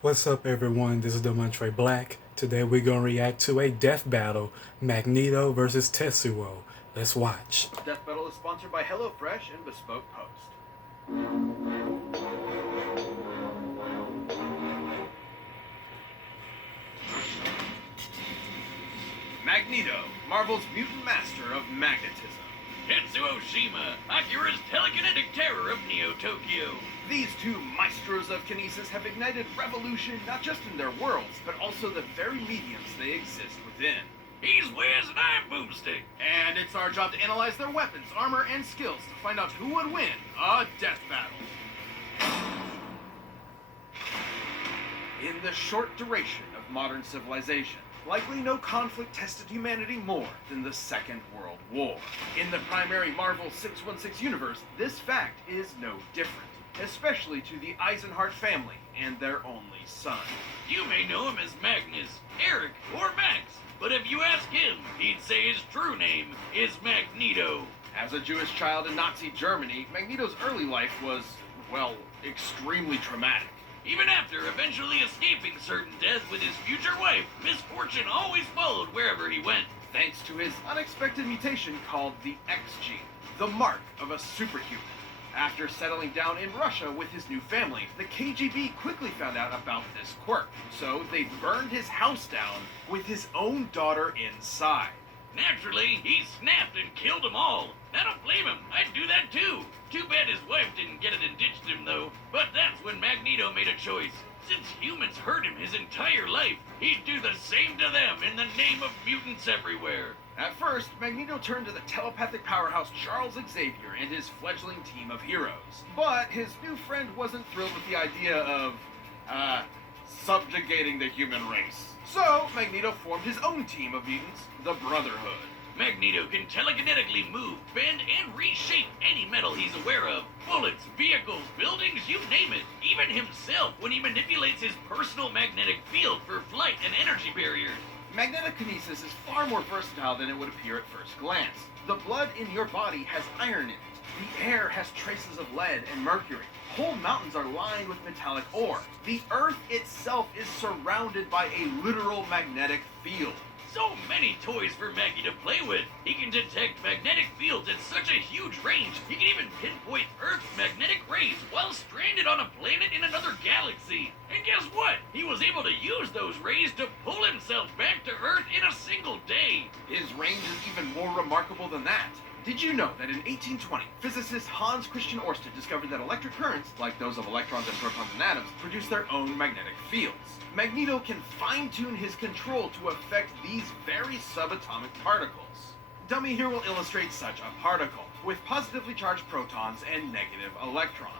What's up, everyone? This is Demontre Black. Today we're gonna react to a death battle: Magneto versus Tetsuo. Let's watch. Death Battle is sponsored by HelloFresh and Bespoke Post. Magneto, Marvel's mutant master of magnetism. Tetsuo Shima, Akira's telekinetic terror of Neo-Tokyo. These two maestros of kinesis have ignited revolution not just in their worlds, but also the very mediums they exist within. He's Wiz and I'm Boomstick. And it's our job to analyze their weapons, armor, and skills to find out who would win a death battle. In the short duration of modern civilization, likely no conflict tested humanity more than the Second World War. In the primary Marvel 616 universe, this fact is no different, especially to the Eisenhart family and their only son. You may know him as Magnus, Eric, or Max, but if you ask him, he'd say his true name is Magneto. As a Jewish child in Nazi Germany, Magneto's early life was, well, extremely traumatic. Even after eventually escaping certain death with his future wife, misfortune always followed wherever he went. Thanks to his unexpected mutation called the X gene, the mark of a superhuman. After settling down in Russia with his new family, the KGB quickly found out about this quirk, so they burned his house down with his own daughter inside. Naturally, he snapped and killed them all. I don't blame him. I'd do that too. Too bad his wife didn't get it and ditched him, though. But that's when Magneto made a choice. Since humans hurt him his entire life, he'd do the same to them in the name of mutants everywhere. At first, Magneto turned to the telepathic powerhouse Charles Xavier and his fledgling team of heroes. But his new friend wasn't thrilled with the idea of, subjugating the human race. So, Magneto formed his own team of mutants, the Brotherhood. Magneto can telekinetically move, bend, and reshape any metal he's aware of. Bullets, vehicles, buildings, you name it. Even himself when he manipulates his personal magnetic field for flight and energy barriers. Magnetokinesis is far more versatile than it would appear at first glance. The blood in your body has iron in it. The air has traces of lead and mercury. Whole mountains are lined with metallic ore. The Earth itself is surrounded by a literal magnetic field. So many toys for Maggie to play with. He can detect magnetic fields at such a huge range, he can even pinpoint Earth's magnetic rays while stranded on a planet in another galaxy. And guess what? He was able to use those rays to pull himself back to Earth in a single day. His range is even more remarkable than that. Did you know that in 1820, physicist Hans Christian Ørsted discovered that electric currents, like those of electrons and protons and atoms, produce their own magnetic fields? Magneto can fine-tune his control to affect these very subatomic particles. Dummy here will illustrate such a particle, with positively charged protons and negative electrons.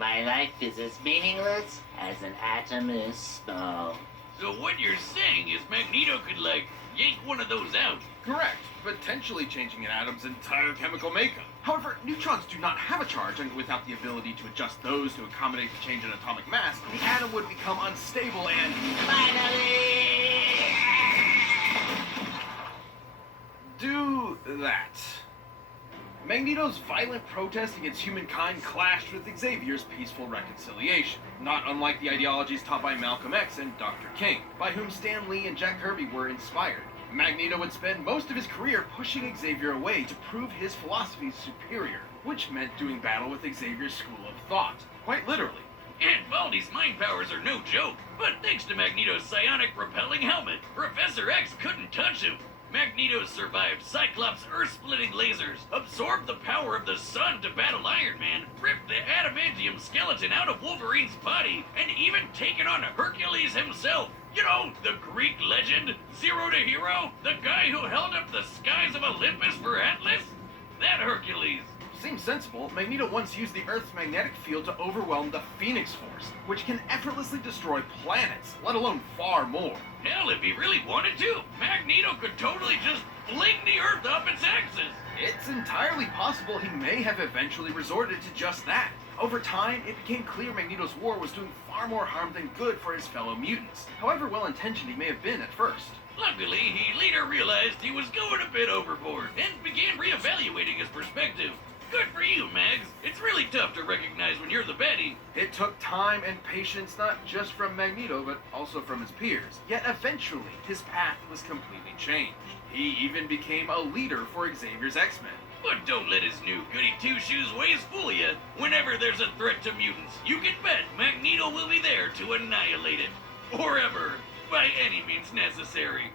My life is as meaningless as an atom is small. So what you're saying is Magneto could, like, yank one of those out. Correct, potentially changing an atom's entire chemical makeup. However, neutrons do not have a charge, and without the ability to adjust those to accommodate the change in atomic mass, the atom would become unstable and... Finally! do that. Magneto's violent protest against humankind clashed with Xavier's peaceful reconciliation, not unlike the ideologies taught by Malcolm X and Dr. King, by whom Stan Lee and Jack Kirby were inspired. Magneto would spend most of his career pushing Xavier away to prove his philosophy superior, which meant doing battle with Xavier's school of thought, quite literally. And Baldy's mind powers are no joke, but thanks to Magneto's psionic repelling helmet, Professor X couldn't touch him. Magneto survived Cyclops' earth-splitting lasers, absorbed the power of the sun to battle Iron Man, ripped the adamantium skeleton out of Wolverine's body, and even taken on Hercules himself. You know, the Greek legend, Zero to Hero, the guy who held up the skies of Olympus for Atlas? That Hercules. Seems sensible. Magneto once used the Earth's magnetic field to overwhelm the Phoenix Force, which can effortlessly destroy planets, let alone far more. Hell, if he really wanted to, Magneto could totally just fling the Earth up its axis. It's entirely possible he may have eventually resorted to just that. Over time, it became clear Magneto's war was doing far more harm than good for his fellow mutants, however well-intentioned he may have been at first. Luckily, he later realized he was going a bit overboard and began reevaluating his perspective. Good for you, Mags. It's really tough to recognize when you're the baddie. It took time and patience not just from Magneto, but also from his peers. Yet eventually, his path was completely changed. He even became a leader for Xavier's X-Men. But don't let his new goody two-shoes ways fool you. Whenever there's a threat to mutants, you can bet Magneto will be there to annihilate it. Forever. By any means necessary.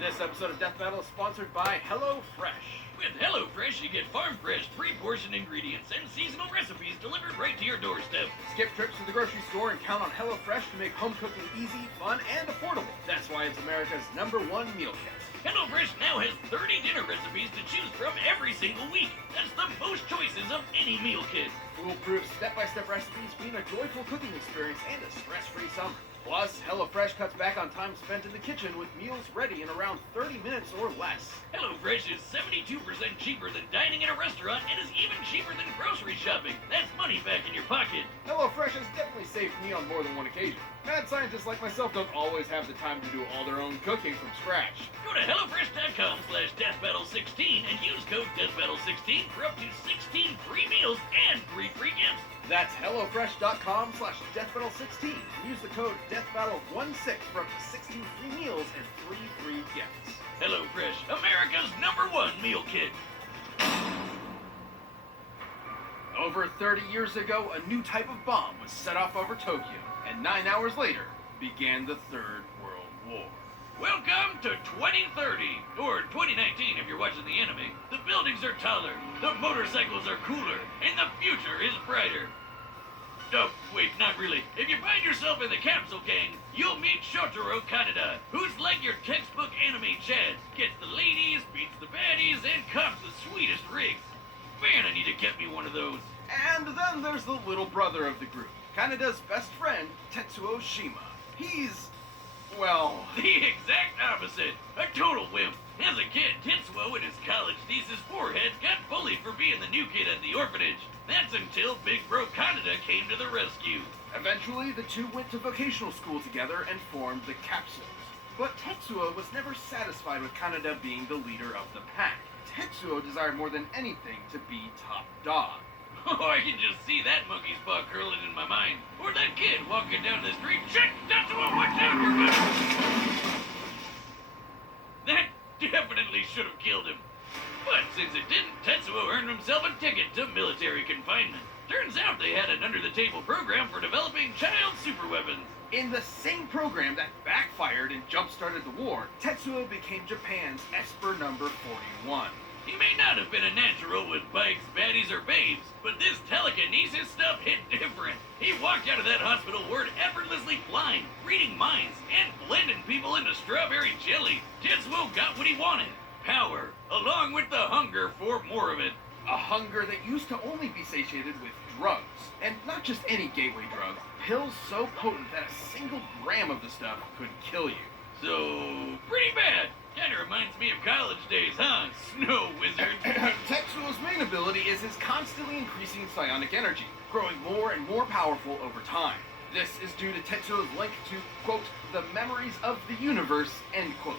This episode of Death Battle is sponsored by HelloFresh. With HelloFresh, you get farm-fresh, pre-portioned ingredients and seasonal recipes delivered right to your doorstep. Skip trips to the grocery store and count on HelloFresh to make home cooking easy, fun, and affordable. That's why it's America's #1 meal kit. HelloFresh now has 30 dinner recipes to choose from every single week. That's the most choices of any meal kit. Foolproof step-by-step recipes mean a joyful cooking experience and a stress-free summer. Plus, HelloFresh cuts back on time spent in the kitchen with meals ready in around 30 minutes or less. HelloFresh is 72% cheaper than dining in a restaurant and is even cheaper than grocery shopping. That's money back in your pocket. HelloFresh has definitely saved me on more than one occasion. Mad scientists like myself don't always have the time to do all their own cooking from scratch. Go to HelloFresh.com/DeathBattle16 and use code DeathBattle16 for up to 16 free meals and 3 free gifts. That's HelloFresh.com/DeathBattle16. Use the code DeathBattle16 for up to 16 free meals and 3 free gifts. HelloFresh, America's #1 meal kit. Over 30 years ago, a new type of bomb was set off over Tokyo, and 9 hours later began the Third World War. Welcome to 2030, or 2019 if you're watching the anime. The buildings are taller, the motorcycles are cooler, and the future is brighter. Oh, wait, not really. If you find yourself in the Capsule Gang, you'll meet Shotaro Kaneda, who's like your textbook anime Chad. Gets the ladies, beats the baddies, and cops the sweetest rigs. Man, I need to get me one of those. And then there's the little brother of the group, Kaneda's best friend, Tetsuo Shima. He's, well, The exact opposite. A total wimp. As a kid, Tetsuo in his college thesis forehead got bullied for being the new kid at the orphanage. That's until Big Bro Kaneda came to the rescue. eventually the two went to vocational school together and formed the Capsules. But Tetsuo was never satisfied with Kaneda being the leader of the pack. Tetsuo desired more than anything to be top dog. Oh, I can just see that monkey's paw curling in my mind. Or that kid walking down the street. Shit! Tetsuo, watch out! You're good! That definitely should have killed him. But since it didn't, Tetsuo earned himself a ticket to military confinement. Turns out they had an under-the-table program for developing child superweapons. In the same program that backfired and jump-started the war, Tetsuo became Japan's Esper number 41. He may not have been a natural with bikes, baddies, or babes, but this telekinesis stuff hit different. He walked out of that hospital ward effortlessly flying, reading minds, and blending people into strawberry jelly. Tetsuo got what he wanted. Power, along with the hunger for more of it. A hunger that used to only be satiated with drugs. And not just any gateway drug, pills so potent that a single gram of the stuff could kill you. So, pretty bad. Kinda reminds me of college days, huh? Snow wizard. Tetsuo's main ability is his constantly increasing psionic energy, growing more and more powerful over time. This is due to Tetsuo's link to, quote, the memories of the universe, end quote.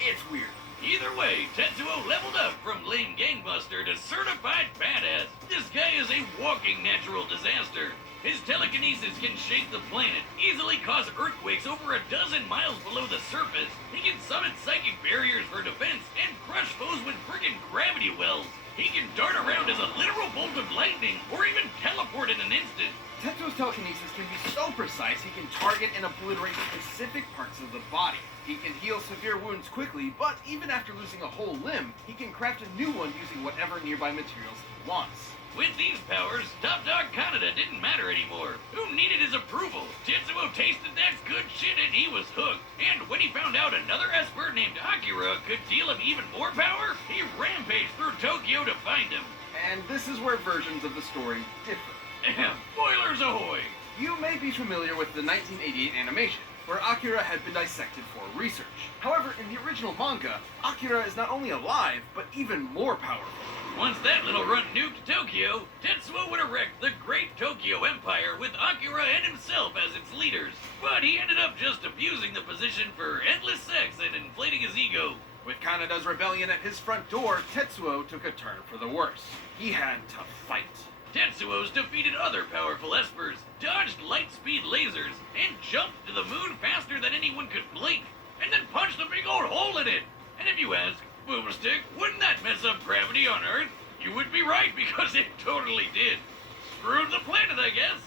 It's weird. Either way, Tetsuo leveled up from lame gangbuster to certified badass. This guy is a walking natural disaster. His telekinesis can shake the planet, easily cause earthquakes over a dozen miles below the surface. He can summon psychic barriers for defense and crush foes with friggin' gravity wells. He can dart around as a literal bolt of lightning, or even teleport in an instant. Tetsuo's telekinesis can be so precise he can target and obliterate specific parts of the body. He can heal severe wounds quickly, but even after losing a whole limb, he can craft a new one using whatever nearby materials he wants. With these powers, Top Dog Kaneda didn't matter anymore. Who needed his approval? Tetsuo tasted that good shit and he was hooked. And when he found out another Esper named Akira could deal him even more power, he rampaged through Tokyo to find him. And this is where versions of the story differ. Ahem. Boilers ahoy! You may be familiar with the 1988 animation, where Akira had been dissected for research. However, in the original manga, Akira is not only alive, but even more powerful. Once that little runt nuked Tokyo, Tetsuo would erect the Great Tokyo Empire with Akira and himself as its leaders. But he ended up just abusing the position for endless sex and inflating his ego. With Kanada's rebellion at his front door, Tetsuo took a turn for the worse. He had to fight. Tetsuo's defeated other powerful espers, dodged light-speed lasers, and jumped to the moon faster than anyone could blink, and then punched a big old hole in it. And if you ask, Boomstick, wouldn't that mess up gravity on Earth? You would be right, because it totally did. Screwed the planet, I guess.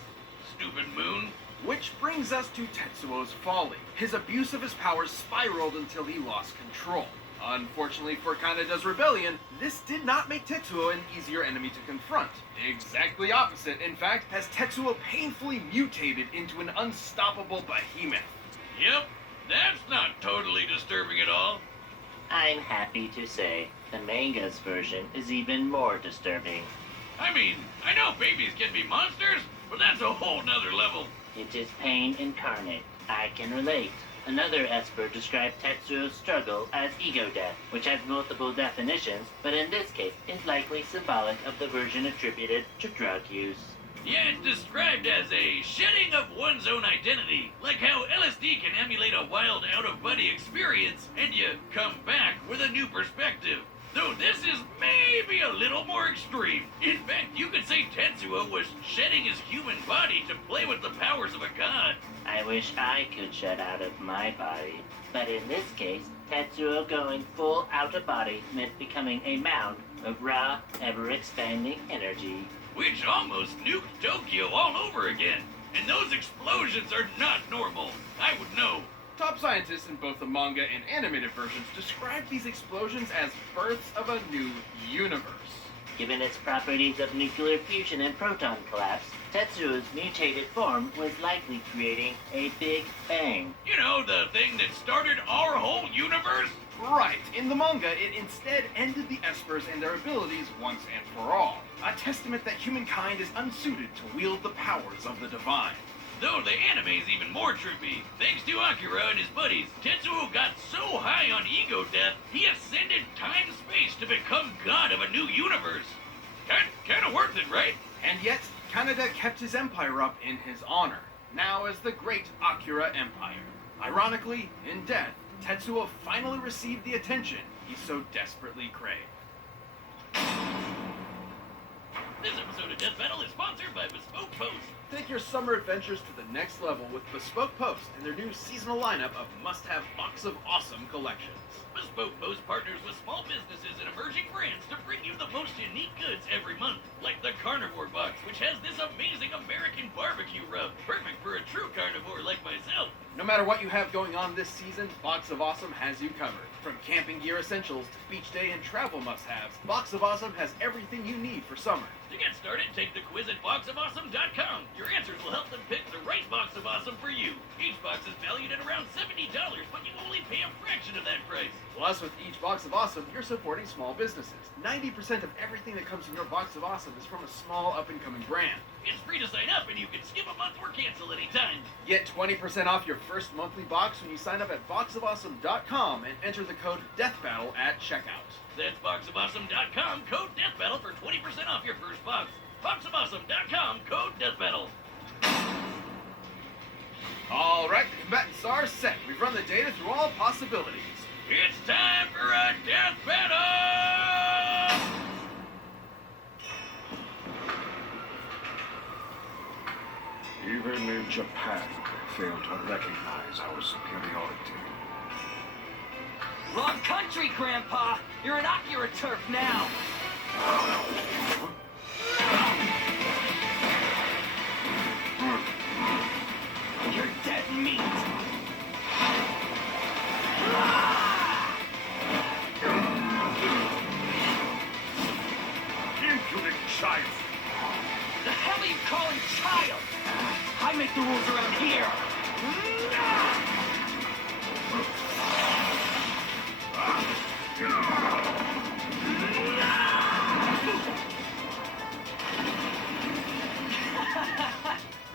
Stupid moon. Which brings us to Tetsuo's folly. His abuse of his powers spiraled until he lost control. Unfortunately for Kanada's rebellion, this did not make Tetsuo an easier enemy to confront. Exactly opposite, in fact, as Tetsuo painfully mutated into an unstoppable behemoth. Yep, that's not totally disturbing at all. I'm happy to say the manga's version is even more disturbing. I mean, I know babies can be monsters, but that's a whole nother level. It is pain incarnate. I can relate. Another Esper described Tetsuo's struggle as ego death, which has multiple definitions, but in this case is likely symbolic of the version attributed to drug use. Yeah, it's described as a shedding of one's own identity, like how LSD can emulate a wild out-of-body experience, and you come back with a new perspective. Though this is maybe a little more extreme. In fact, you could say Tetsuo was shedding his human body to play with the powers of a god. I wish I could shed out of my body. But in this case, Tetsuo going full out of body meant becoming a mound of raw, ever-expanding energy. Which almost nuked Tokyo all over again. And those explosions are not normal. I would know. Top scientists in both the manga and animated versions describe these explosions as births of a new universe. Given its properties of nuclear fusion and proton collapse, Tetsuo's mutated form was likely creating a Big Bang. You know, the thing that started our whole universe? Right. In the manga, it instead ended the Espers and their abilities once and for all. A testament that humankind is unsuited to wield the powers of the divine. Though the anime's even more trippy. Thanks to Akira and his buddies, Tetsuo got so high on ego death, he ascended time-space to become god of a new universe. Kinda worth it, right? And yet, Kanada kept his empire up in his honor, now as the Great Akira Empire. Ironically, in death, Tetsuo finally received the attention he so desperately craved. This episode of Death Battle is sponsored by Bespoke Post. Take your summer adventures to the next level with Bespoke Post and their new seasonal lineup of must-have Box of Awesome collections. Bespoke Post partners with small businesses and emerging brands to bring you the most unique goods every month, like the Carnivore Box, which has this amazing American barbecue rub, perfect for a true carnivore like myself. No matter what you have going on this season, Box of Awesome has you covered. From camping gear essentials to beach day and travel must-haves, Box of Awesome has everything you need for summer. To get started, take the quiz at boxofawesome.com. Your answers will help them pick the right Box of Awesome for you. Each box is valued at around $70, but you only pay a fraction of that price. Plus, with each Box of Awesome, you're supporting small businesses. 90% of everything that comes in your Box of Awesome is from a small up-and-coming brand. It's free to sign up, and you can skip a month or cancel anytime. Get 20% off your first monthly box when you sign up at boxofawesome.com and enter the code DEATHBATTLE at checkout. That's boxofawesome.com, code DEATHBATTLE for 20% off your first box. Boxofawesome.com, code DEATHBATTLE. All right, the combatants are set. We've run the data through all possibilities. It's time for a death battle! Even in Japan, they fail to recognize our superiority. Wrong country, Grandpa! You're an Akira turf now! You're dead meat! Impudent child! The hell are you calling child? I make the rules around here!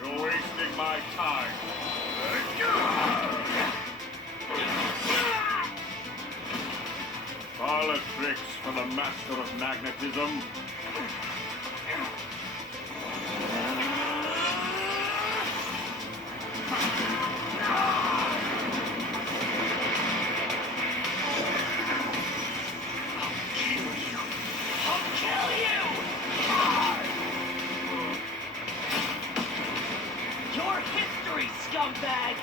You're wasting my time. Parlor tricks for the master of magnetism. angry scumbag!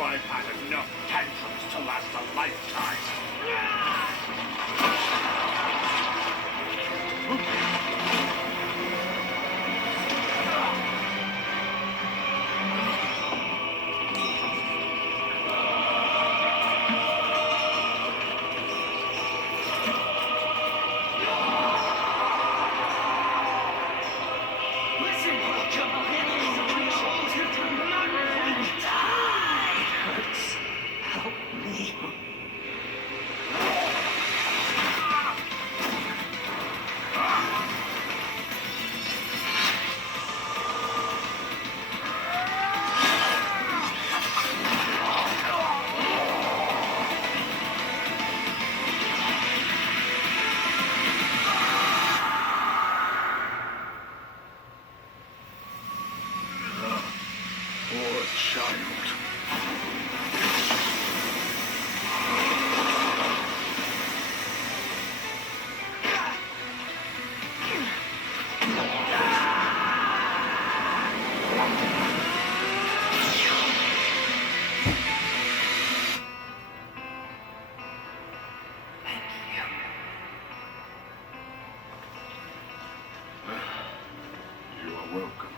I've had enough tantrums to last a lifetime. Listen, come handle the controls here to not die! Hurts. Help me. Poor child. You are welcome.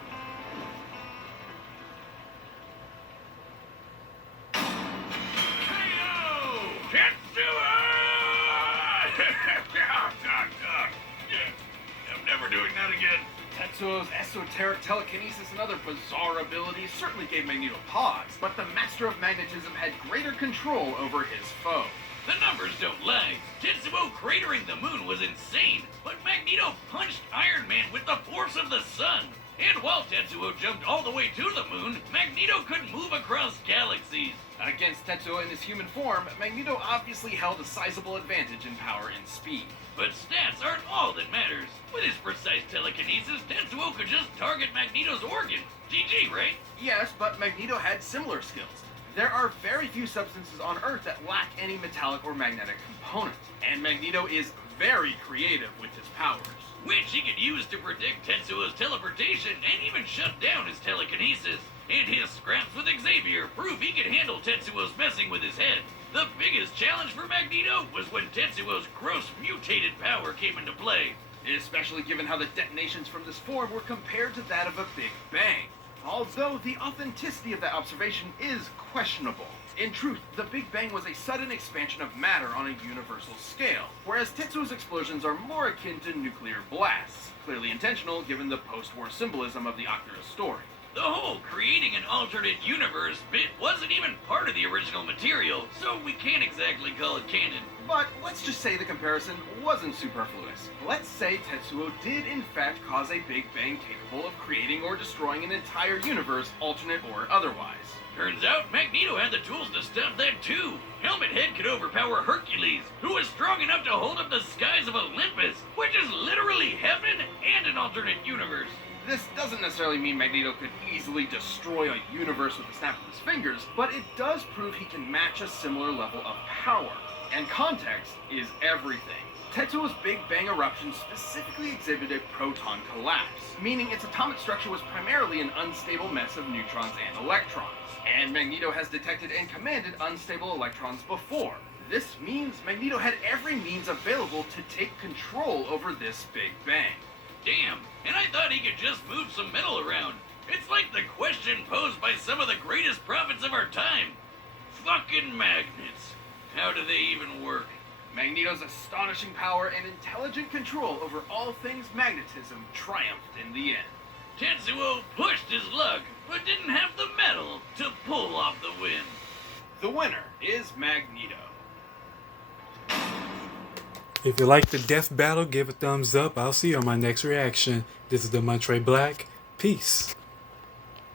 I'm never doing that again. Tetsuo's esoteric telekinesis and other bizarre abilities certainly gave Magneto pause, but the Master of Magnetism had greater control over his foe. The numbers don't lie. Tetsuo cratering the moon was insane, but Magneto punched Iron Man with the force of the sun. And while Tetsuo jumped all the way to the moon, Magneto could move across galaxies. Against Tetsuo in his human form, Magneto obviously held a sizable advantage in power and speed. But stats aren't all that matters. With his precise telekinesis, Tetsuo could just target Magneto's organs. GG, right? Yes, but Magneto had similar skills. There are very few substances on Earth that lack any metallic or magnetic component, and Magneto is very creative with his powers. Which he could use to predict Tetsuo's teleportation and even shut down his telekinesis. And his scraps with Xavier prove he could handle Tetsuo's messing with his head. The biggest challenge for Magneto was when Tetsuo's gross mutated power came into play. Especially given how the detonations from this form were compared to that of a Big Bang. Although the authenticity of that observation is questionable. In truth, the Big Bang was a sudden expansion of matter on a universal scale, whereas Tetsuo's explosions are more akin to nuclear blasts, clearly intentional given the post-war symbolism of the Oculus story. The whole creating an alternate universe bit wasn't even part of the original material, so we can't exactly call it canon. But let's just say the comparison wasn't superfluous. Let's say Tetsuo did in fact cause a Big Bang capable of creating or destroying an entire universe, alternate or otherwise. Turns out Magneto had the tools to stop that too. Helmet Head could overpower Hercules, who was strong enough to hold up the skies of Olympus, which is literally heaven and an alternate universe. This doesn't necessarily mean Magneto could easily destroy a universe with a snap of his fingers, but it does prove he can match a similar level of power. And context is everything. Tetsuo's Big Bang eruption specifically exhibited proton collapse, meaning its atomic structure was primarily an unstable mess of neutrons and electrons. And Magneto has detected and commanded unstable electrons before. This means Magneto had every means available to take control over this Big Bang. Damn, and I thought he could just move some metal around. It's like the question posed by some of the greatest prophets of our time. Fucking magnets. How do they even work? Magneto's astonishing power and intelligent control over all things magnetism triumphed in the end. Tetsuo pushed his luck, but didn't have the metal to pull off the win. The winner is Magneto. If you like the death battle, give a thumbs up. I'll see you on my next reaction. This is the Montre Black. Peace.